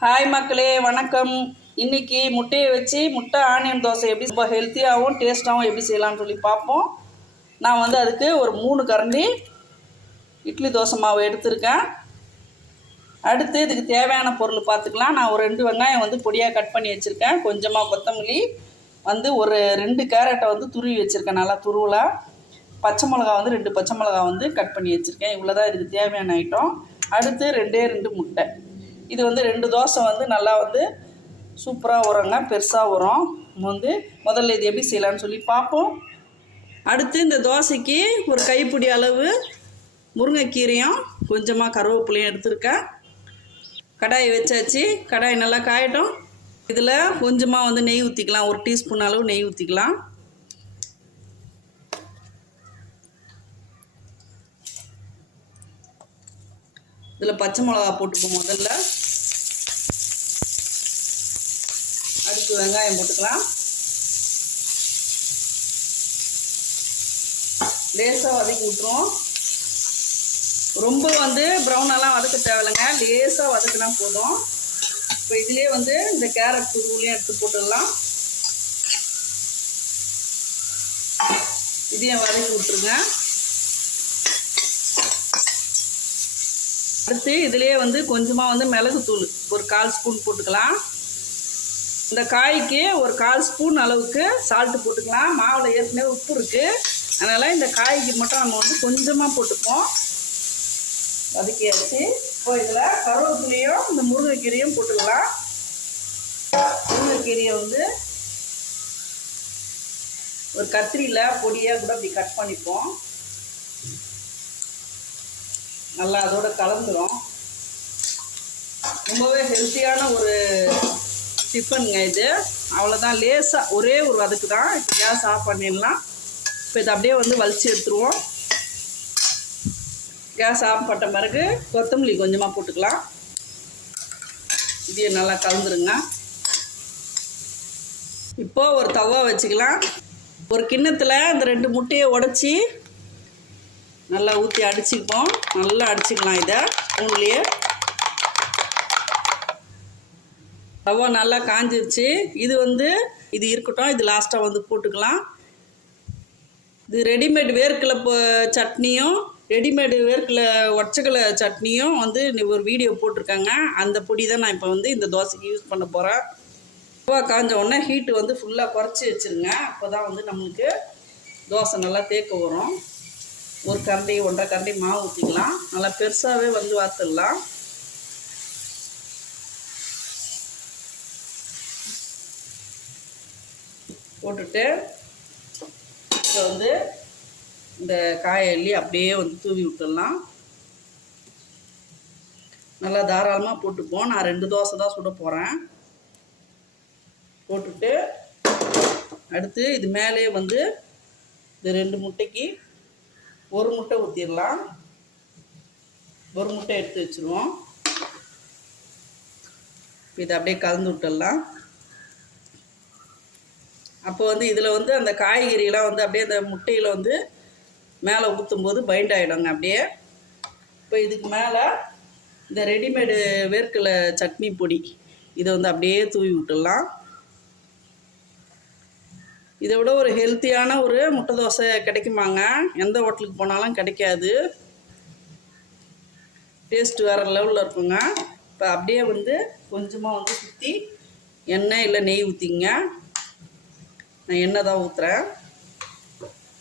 Hi மக்களே வணக்கம். இன்னைக்கு முட்டையை வச்சு முட்டை ஆனியன் தோசை எப்படி ரொம்ப ஹெல்த்தியாகவும் டேஸ்ட்டாகவும் எப்படி செய்யலாம்னு சொல்லி பார்ப்போம். நான் வந்து அதுக்கு ஒரு மூணு கரண்டி இட்லி தோசை மாவு எடுத்திருக்கேன். அடுத்து இதுக்கு தேவையான பொருள் பார்த்துக்கலாம். நான் ஒரு ரெண்டு வெங்காயம் வந்து பொடியாக கட் பண்ணி வச்சுருக்கேன். கொஞ்சமாக கொத்தமல்லி வந்து ஒரு ரெண்டு கேரட்டை வந்து துருவி வச்சுருக்கேன். நல்லா துருவலாக பச்சை மிளகா வந்து ரெண்டு பச்சை மிளகா வந்து கட் பண்ணி வச்சுருக்கேன். இவ்வளோ தான் இதுக்கு தேவையான ஐட்டம் அடுத்து ரெண்டே ரெண்டு முட்டை. இது வந்து ரெண்டு தோசை வந்து நல்லா வந்து சூப்பராக உரங்க பெருசாக உரம் வந்து முதல்ல இது எப்படி செய்யலாம்னு சொல்லி பார்ப்போம். அடுத்து இந்த தோசைக்கு ஒரு கைப்பிடி அளவு முருங்கைக்கீரையும் கொஞ்சமாக கருவேப்பிலையும் எடுத்திருக்கேன். கடாயை வச்சாச்சு. கடாய் நல்லா காயட்டும். இதில் கொஞ்சமாக வந்து நெய் ஊற்றிக்கலாம் ஒரு டீஸ்பூன் அளவு நெய் ஊற்றிக்கலாம் இதில் பச்சை மிளகா போட்டுப்போம் முதல்ல. அடுத்து வெங்காயம் போட்டுக்கலாம். லேசாக வதக்கி விட்ருவோம் ரொம்ப வந்து ப்ரௌனெல்லாம் வதக்க தேவையில்லைங்க. லேசாக வதக்கினா போதும். இப்போ இதுலேயே வந்து இந்த கேரட் துருவுலையும் எடுத்து போட்டுடலாம். இதையும் வதக்கி விட்ருங்க அடுத்து இதுலேயே வந்து கொஞ்சமாக வந்து மிளகுத்தூள் ஒரு கால் ஸ்பூன் போட்டுக்கலாம். இந்த காய்க்கு ஒரு கால் ஸ்பூன் அளவுக்கு சால்ட்டு போட்டுக்கலாம். மாவில் ஏற்கனவே உப்பு இருக்குது அதனால் இந்த காய்க்கு மட்டும் நம்ம வந்து கொஞ்சமாக போட்டுப்போம். வதக்கியாச்சு. இப்போ இதில் கருவேப்பிலையும் இந்த முருங்கைக்கீரையும் போட்டுக்கலாம். முருங்கைக்கீரையை வந்து ஒரு கத்திரியில் பொடியாக கூட அப்படி கட் பண்ணிப்போம். நல்லா அதோட கலந்துரும். ரொம்பவே ஹெல்த்தியான ஒரு டிஃபனுங்க இது. அவ்வளோதான் லேசாக ஒரே ஒரு வதக்கு தான் இப்போ கேஸ் ஆஃப் பண்ணிடலாம். இப்போ இதை அப்படியே வந்து வலிச்சு எடுத்துருவோம். கேஸ் ஆஃப் பண்ண பிறகு கொத்தமல்லி கொஞ்சமாக போட்டுக்கலாம். இதையும் நல்லா கலந்துருங்க. இப்போது ஒரு தவா வச்சுக்கலாம். ஒரு கிண்ணத்தில் அந்த ரெண்டு முட்டையை உடச்சி நல்லா ஊற்றி அடிச்சுப்போம் நல்லா அடிச்சுக்கலாம் இதை. ஸ்பூன்லேயே ரவா நல்லா காஞ்சிருச்சு. இது வந்து இது இருக்கட்டும் இது லாஸ்ட்டாக வந்து போட்டுக்கலாம். இது ரெடிமேட் வேர்க்கடலை சட்னியும் ரெடிமேடு வேர்க்கில் ஒச்சக்கலை சட்னியும் வந்து ஒரு வீடியோ போட்டிருக்காங்க. அந்த பொடி தான் நான் இப்போ வந்து இந்த தோசைக்கு யூஸ் பண்ண போகிறேன் ரவா காஞ்ச உடனே ஹீட்டு வந்து ஃபுல்லாக குறைச்சி வச்சுருங்க. அப்போ தான் வந்து நம்மளுக்கு தோசை நல்லா தேக்க வரும். ஒரு கரண்டி ஒன்றரை கரண்டி மாவு ஊற்றிக்கலாம் நல்லா பெருசாகவே வந்து வாத்துடலாம் போட்டுட்டு இப்போ வந்து இந்த காயை அள்ளி அப்படியே வந்து தூவி விட்டுடலாம். நல்லா தாராளமாக போட்டுப்போம். நான் ரெண்டு தோசை தான் சுட போகிறேன் போட்டுட்டு அடுத்து இது மேலே வந்து இந்த ரெண்டு முட்டைக்கு ஒரு முட்டை ஊற்றிடலாம் ஒரு முட்டை எடுத்து வச்சுருவோம். இதை அப்படியே கலந்து விட்டுடலாம். அப்போ வந்து இதில் வந்து அந்த காய்கறிலாம் வந்து அப்படியே அந்த முட்டையில் வந்து மேலே ஊற்றும்போது பைண்ட் ஆகிடுங்க அப்படியே. இப்போ இதுக்கு மேலே இந்த ரெடிமேடு வேர்க்கடலை சட்னி பொடி இதை வந்து அப்படியே தூவி விட்டுடலாம். இதை விட ஒரு ஹெல்த்தியான ஒரு முட்டை தோசை கிடைக்குமாங்க? எந்த ஹோட்டலுக்கு போனாலும் கிடைக்காது. டேஸ்ட் வேறு லெவலில் இருக்குங்க. இப்போ அப்படியே வந்து கொஞ்சமாக வந்து சுற்றி எண்ணெய் இல்லை நெய் ஊற்றிங்க நான் எண்ணெய் தான் ஊற்றுறேன்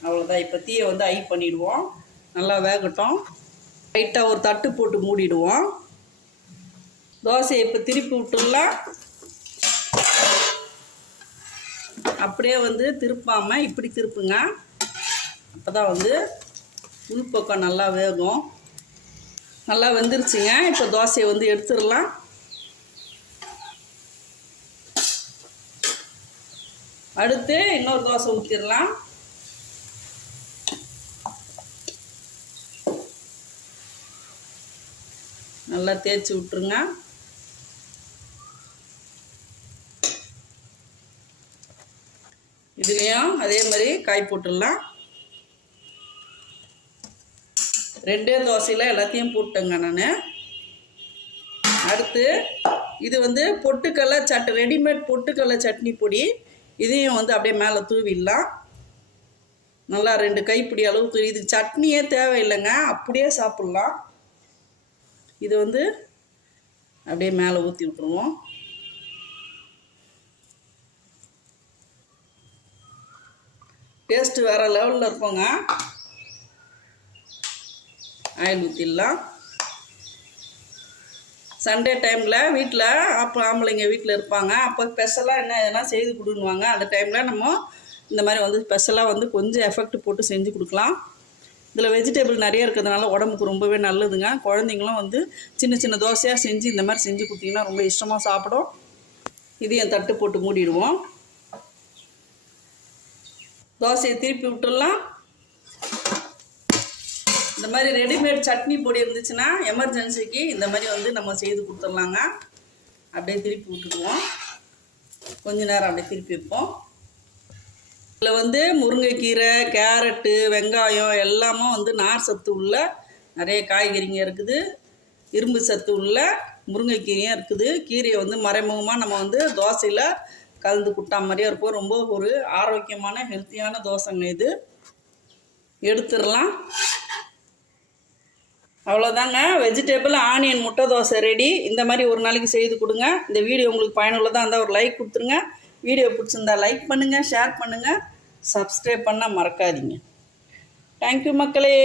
அவ்வளோதான் இப்போ தீயை வந்து ஐ பண்ணிவிடுவோம் நல்லா வேகட்டும். லைட்டாக ஒரு தட்டு போட்டு மூடிடுவோம். தோசையை இப்போ திருப்பி விட்டுடலாம். அப்படியே வந்து திருப்பாமல் இப்படி திருப்புங்க. அப்போ தான் வந்து உள்பக்கம் நல்லா வேகும். நல்லா வெந்துருச்சுங்க. இப்போ தோசையை வந்து எடுத்துடலாம். அடுத்து இன்னொரு தோசை ஊற்றிடலாம் நல்லா தேய்ச்சி விட்ருங்க இதுலேயும் அதே மாதிரி காய் போட்டுடலாம். ரெண்டே தோசையில் எல்லாத்தையும் போட்டுங்க நான். அடுத்து இது வந்து பொட்டுக்கடலை சட் ரெடிமேட் பொட்டுக்கடலை சட்னி பொடி இதையும் வந்து அப்படியே மேலே தூவிடலாம். நல்லா ரெண்டு கைப்பிடி அளவு தூவி இதுக்கு சட்னியே தேவையில்லைங்க அப்படியே சாப்பிட்லாம். இது வந்து அப்படியே மேலே ஊற்றி விட்ருவோம் டேஸ்ட்டு வேறு லெவலில் இருப்போங்க ஆயில் ஊற்றிடலாம் சண்டே டைமில் வீட்டில் அப்போ ஆம்பளைங்க வீட்டில் இருப்பாங்க. அப்போ ஸ்பெஷலாக என்ன எதனா செய்து கொடுன்னுவாங்க. அந்த டைமில் நம்ம இந்த மாதிரி வந்து ஸ்பெஷலாக வந்து கொஞ்சம் எஃபெக்ட் போட்டு செஞ்சு கொடுக்கலாம். இதில் வெஜிடபிள் நிறைய இருக்கிறதுனால உடம்புக்கு ரொம்பவே நல்லதுங்க. குழந்தைங்களும் வந்து சின்ன சின்ன தோசையாக செஞ்சு இந்த மாதிரி செஞ்சு கொடுத்தீங்கன்னா ரொம்ப இஷ்டமாக சாப்பிடும். இதையும் தட்டு போட்டு மூடிடுவோம். தோசையை திருப்பி விட்டுடலாம். இந்த மாதிரி ரெடிமேட் சட்னி பொடி இருந்துச்சுன்னா எமர்ஜென்சிக்கு இந்த மாதிரி வந்து நம்ம செய்து கொடுத்துடலாங்க. அப்படியே திருப்பி விட்டுக்குவோம். கொஞ்ச நேரம் அப்படியே திருப்பி வைப்போம். இதில் வந்து முருங்கைக்கீரை கேரட்டு வெங்காயம் எல்லாமும் வந்து நார் சத்து உள்ள நிறைய காய்கறிங்க இருக்குது. இரும்பு சத்து உள்ள முருங்கைக்கீரையும் இருக்குது. கீரையை வந்து மறைமுகமாக நம்ம வந்து தோசையில் கலந்து குட்டா மாதிரியே இருக்கும். ரொம்ப ஒரு ஆரோக்கியமான ஹெல்த்தியான தோசைங்க இது. எடுத்துடலாம். அவ்வளோதாங்க வெஜிடபிள் ஆனியன் முட்டை தோசை ரெடி இந்த மாதிரி ஒரு நாளைக்கு செய்து கொடுங்க. இந்த வீடியோ உங்களுக்கு பயனுள்ளதாக இருந்தால் ஒரு லைக் கொடுத்துருங்க. வீடியோ பிடிச்சிருந்தா லைக் பண்ணுங்கள் ஷேர் பண்ணுங்கள் சப்ஸ்கிரைப் பண்ண மறக்காதீங்க. தேங்க்யூ மக்களே.